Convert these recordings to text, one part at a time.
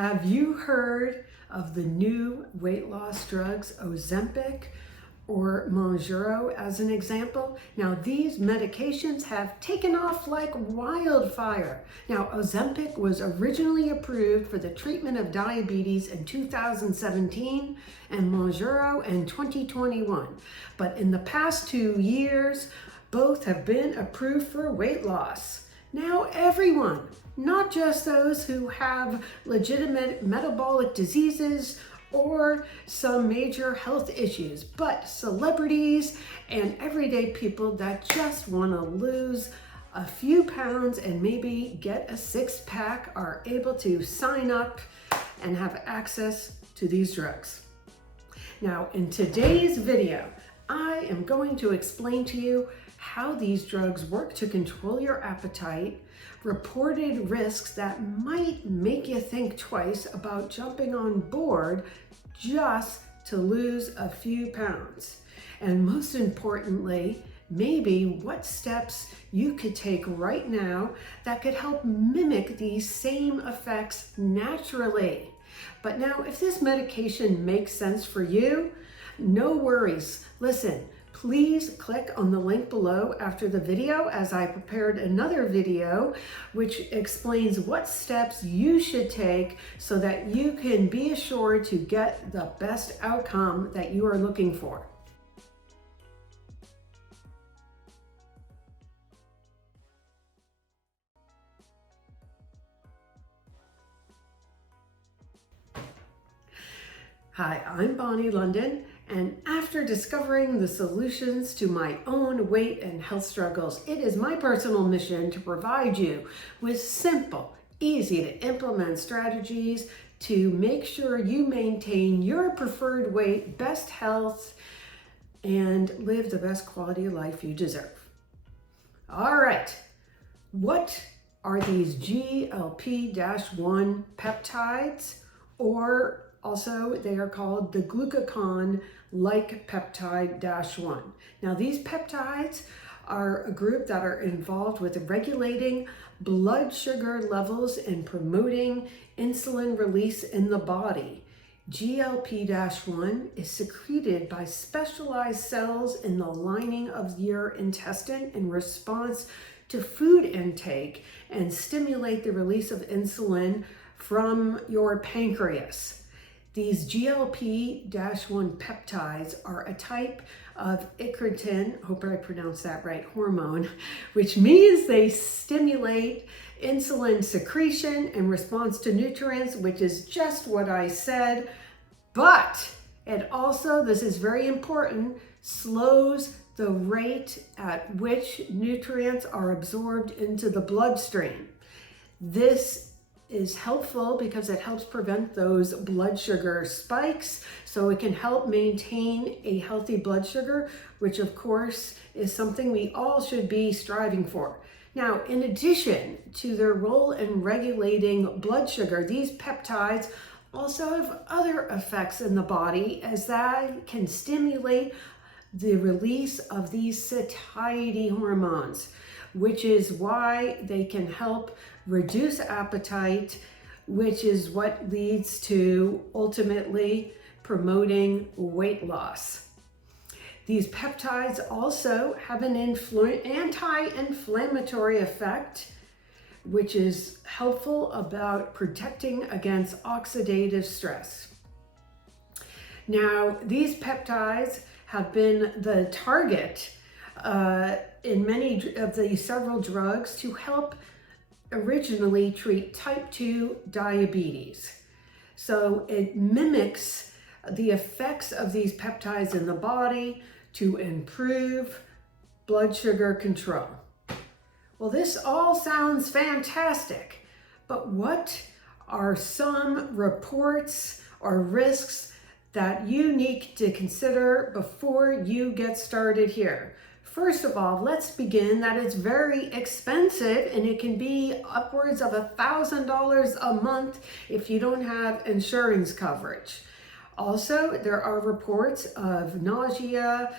Have you heard of the new weight loss drugs, Ozempic or Mounjaro as an example? Now, these medications have taken off like wildfire. Now, Ozempic was originally approved for the treatment of diabetes in 2017 and Mounjaro in 2021. But in the past 2 years, both have been approved for weight loss. Now everyone, not just those who have legitimate metabolic diseases or some major health issues, but celebrities and everyday people that just want to lose a few pounds and maybe get a six-pack are able to sign up and have access to these drugs. Now, in today's video, I am going to explain to you how these drugs work to control your appetite, reported risks that might make you think twice about jumping on board just to lose a few pounds, and most importantly, maybe what steps you could take right now that could help mimic these same effects naturally. But now, if this medication makes sense for you, no worries. Listen, please click on the link below after the video, as I prepared another video which explains what steps you should take so that you can be assured to get the best outcome that you are looking for. Hi, I'm Bonnie London, and after discovering the solutions to my own weight and health struggles, it is my personal mission to provide you with simple, easy to implement strategies to make sure you maintain your preferred weight, best health, and live the best quality of life you deserve. All right, what are these GLP-1 peptides, or also, they are called the glucagon-like peptide-1. Now, these peptides are a group that are involved with regulating blood sugar levels and promoting insulin release in the body. GLP-1 is secreted by specialized cells in the lining of your intestine in response to food intake and stimulate the release of insulin from your pancreas. These GLP-1 peptides are a type of incretin, hope I pronounced that right, hormone, which means they stimulate insulin secretion in response to nutrients, which is just what I said. But it also, this is very important, slows the rate at which nutrients are absorbed into the bloodstream. This is helpful because it helps prevent those blood sugar spikes, so it can help maintain a healthy blood sugar, which of course is something we all should be striving for. Now, in addition to their role in regulating blood sugar, these peptides also have other effects in the body, as that can stimulate the release of these satiety hormones, which is why they can help reduce appetite, which is what leads to ultimately promoting weight loss. These peptides also have an anti-inflammatory effect, which is helpful about protecting against oxidative stress. Now, these peptides have been the target in many of the several drugs to help originally treat type 2 diabetes. So it mimics the effects of these peptides in the body to improve blood sugar control. Well, this all sounds fantastic, but what are some reports or risks that you need to consider before you get started here? First of all, let's begin that it's very expensive, and it can be upwards of $1,000 a month if you don't have insurance coverage. Also, there are reports of nausea,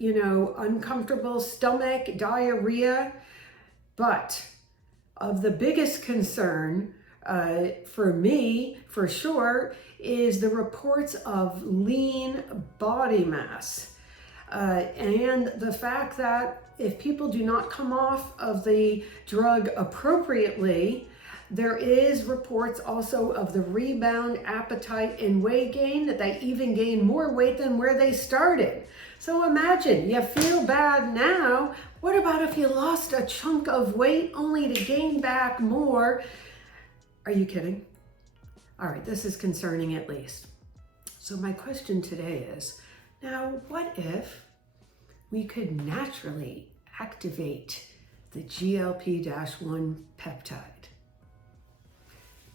uncomfortable stomach, diarrhea, but of the biggest concern for me, for sure, is the reports of lean body mass. And the fact that if people do not come off of the drug appropriately, there is reports also of the rebound appetite and weight gain, that they even gain more weight than where they started. So imagine, you feel bad now. What about if you lost a chunk of weight only to gain back more? Are you kidding? All right, this is concerning at least. So my question today is, now what if we could naturally activate the GLP-1 peptide?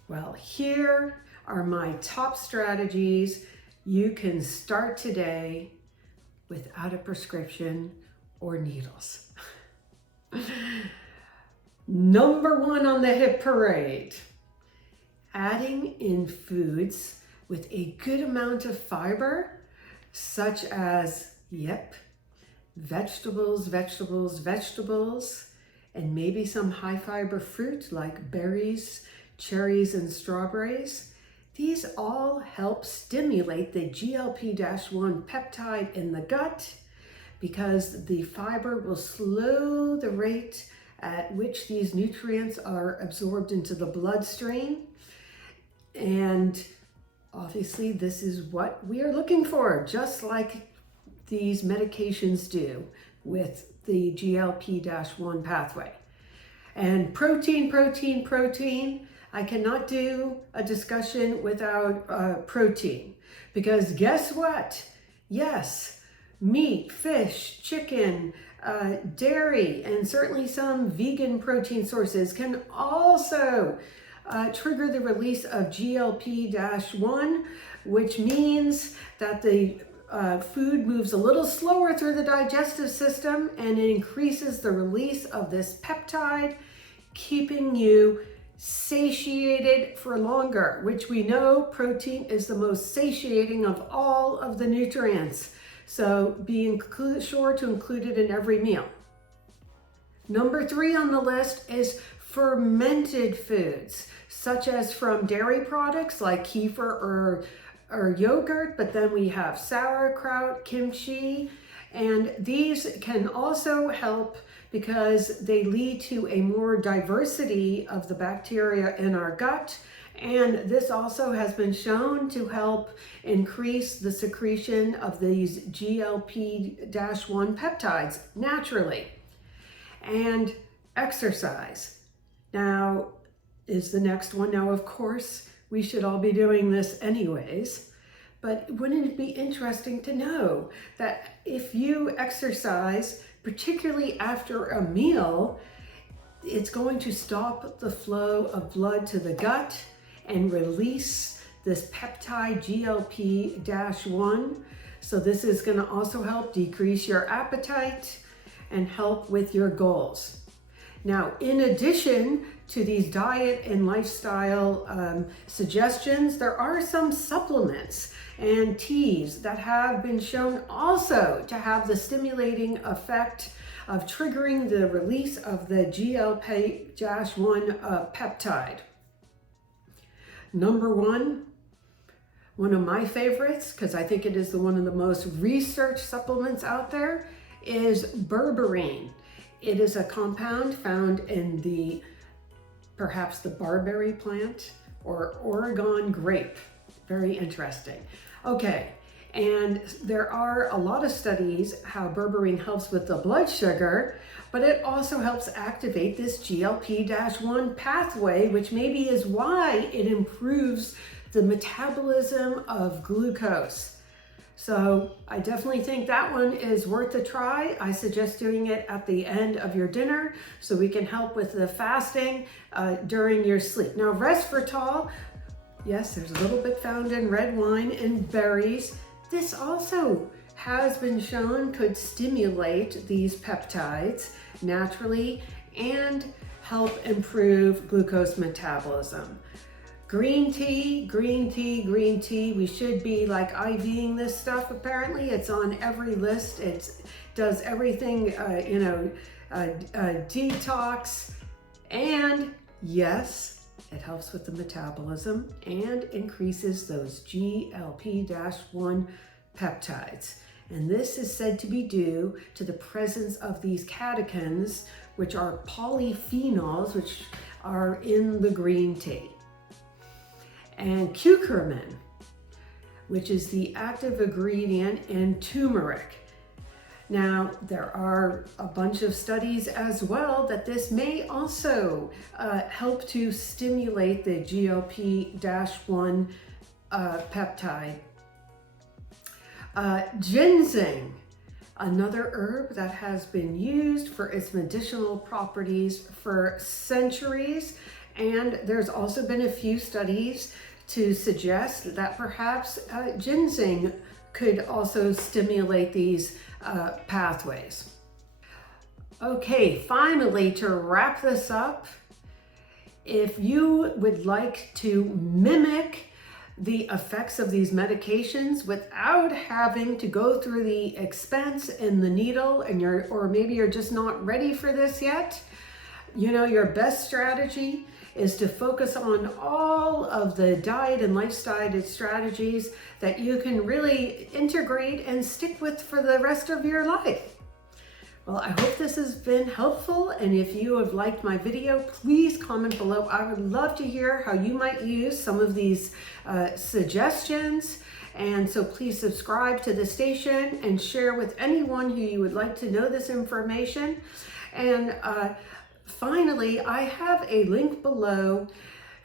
Well, here are my top strategies you can start today without a prescription or needles. Number one on the hit parade, adding in foods with a good amount of fiber, such as, vegetables, and maybe some high fiber fruit like berries, cherries, and strawberries. These all help stimulate the GLP-1 peptide in the gut, because the fiber will slow the rate at which these nutrients are absorbed into the bloodstream. And obviously this is what we are looking for, just like these medications do with the GLP-1 pathway. And protein. I cannot do a discussion without protein, because guess what? Yes, meat, fish, chicken, dairy, and certainly some vegan protein sources can also trigger the release of GLP-1, which means that the food moves a little slower through the digestive system, and it increases the release of this peptide, keeping you satiated for longer, which we know protein is the most satiating of all of the nutrients. So be sure to include it in every meal. Number 3 on the list is fermented foods, such as from dairy products like kefir or yogurt, but then we have sauerkraut, kimchi, and these can also help because they lead to a more diversity of the bacteria in our gut. And this also has been shown to help increase the secretion of these GLP-1 peptides naturally. And exercise now is the next one. Now, of course, we should all be doing this anyways, but wouldn't it be interesting to know that if you exercise, particularly after a meal, it's going to stop the flow of blood to the gut and release this peptide GLP-1. So this is going to also help decrease your appetite and help with your goals. Now, in addition to these diet and lifestyle suggestions, there are some supplements and teas that have been shown also to have the stimulating effect of triggering the release of the GLP-1 peptide. Number one of my favorites, because I think it is one of the most researched supplements out there, is berberine. It is a compound found in perhaps the barberry plant or Oregon grape. Very interesting. Okay, and there are a lot of studies how berberine helps with the blood sugar, but it also helps activate this GLP-1 pathway, which maybe is why it improves the metabolism of glucose. So I definitely think that one is worth a try. I suggest doing it at the end of your dinner so we can help with the fasting during your sleep. Now, resveratrol, yes, there's a little bit found in red wine and berries. This also has been shown could stimulate these peptides naturally and help improve glucose metabolism. Green tea. We should be like IVing this stuff. Apparently, it's on every list. It does everything, detox. And yes, It helps with the metabolism and increases those GLP-1 peptides. And this is said to be due to the presence of these catechins, which are polyphenols, which are in the green tea. And curcumin, which is the active ingredient in turmeric. Now, there are a bunch of studies as well that this may also help to stimulate the GLP-1 peptide. Ginseng, another herb that has been used for its medicinal properties for centuries. And there's also been a few studies to suggest that perhaps ginseng could also stimulate these pathways. Okay, finally, to wrap this up, if you would like to mimic the effects of these medications without having to go through the expense and the needle, and or maybe you're just not ready for this yet, you know, your best strategy is to focus on all of the diet and lifestyle strategies that you can really integrate and stick with for the rest of your life. Well, I hope this has been helpful, and if you have liked my video, please comment below. I would love to hear how you might use some of these suggestions, and so please subscribe to the station and share with anyone who you would like to know this information. And finally, I have a link below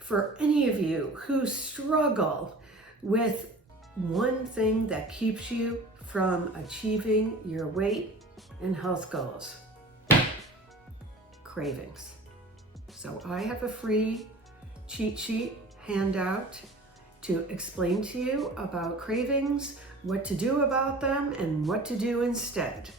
for any of you who struggle with one thing that keeps you from achieving your weight and health goals: cravings. So I have a free cheat sheet handout to explain to you about cravings, what to do about them, and what to do instead.